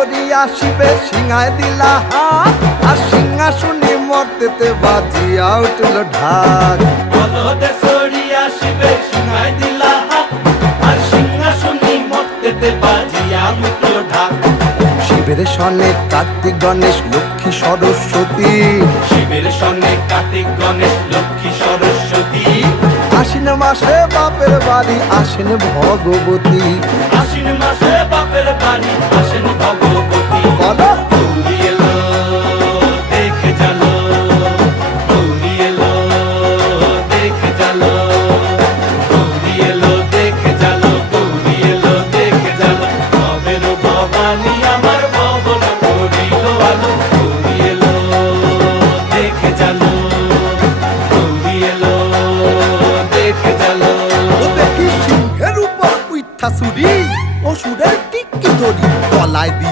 আসিবে সিংহায় দিলা হাত আর সিংহাসনে মর্তেতে বাজিয়া উঠল ঢাক। বলদে সরি আসিবে সিংহায় দিলা হাত আর সিংহাসনে মর্তেতে বাজিয়া উঠল ঢাক। শিবের সনে কার্তিক গণেশ লক্ষ্মী সরস্বতী, শিবের সনে কার্তিক গণেশ লক্ষ্মী সরস্বতী। আশ্বিন মাসে বাপের বাড়ি আসেন ভগবতী। আশ্বিন মাসে বাপের বাড়ি আসেন ভগবতী। বলো গৌরী এলো দেখে জালো, গৌরী এলো দেখে জালো, গৌরী এলো দেখে জালো, গৌরী এলো দেখে জালো। ভবের ভবানী আমার ভবন করিল আলো। গৌরী এলো দেখে জালো, গৌরী এলো দেখে জালো। ও দেখি সিংহের উপর উইঠা চুরি, অসুরের টিকি ধরি গলায় দিছে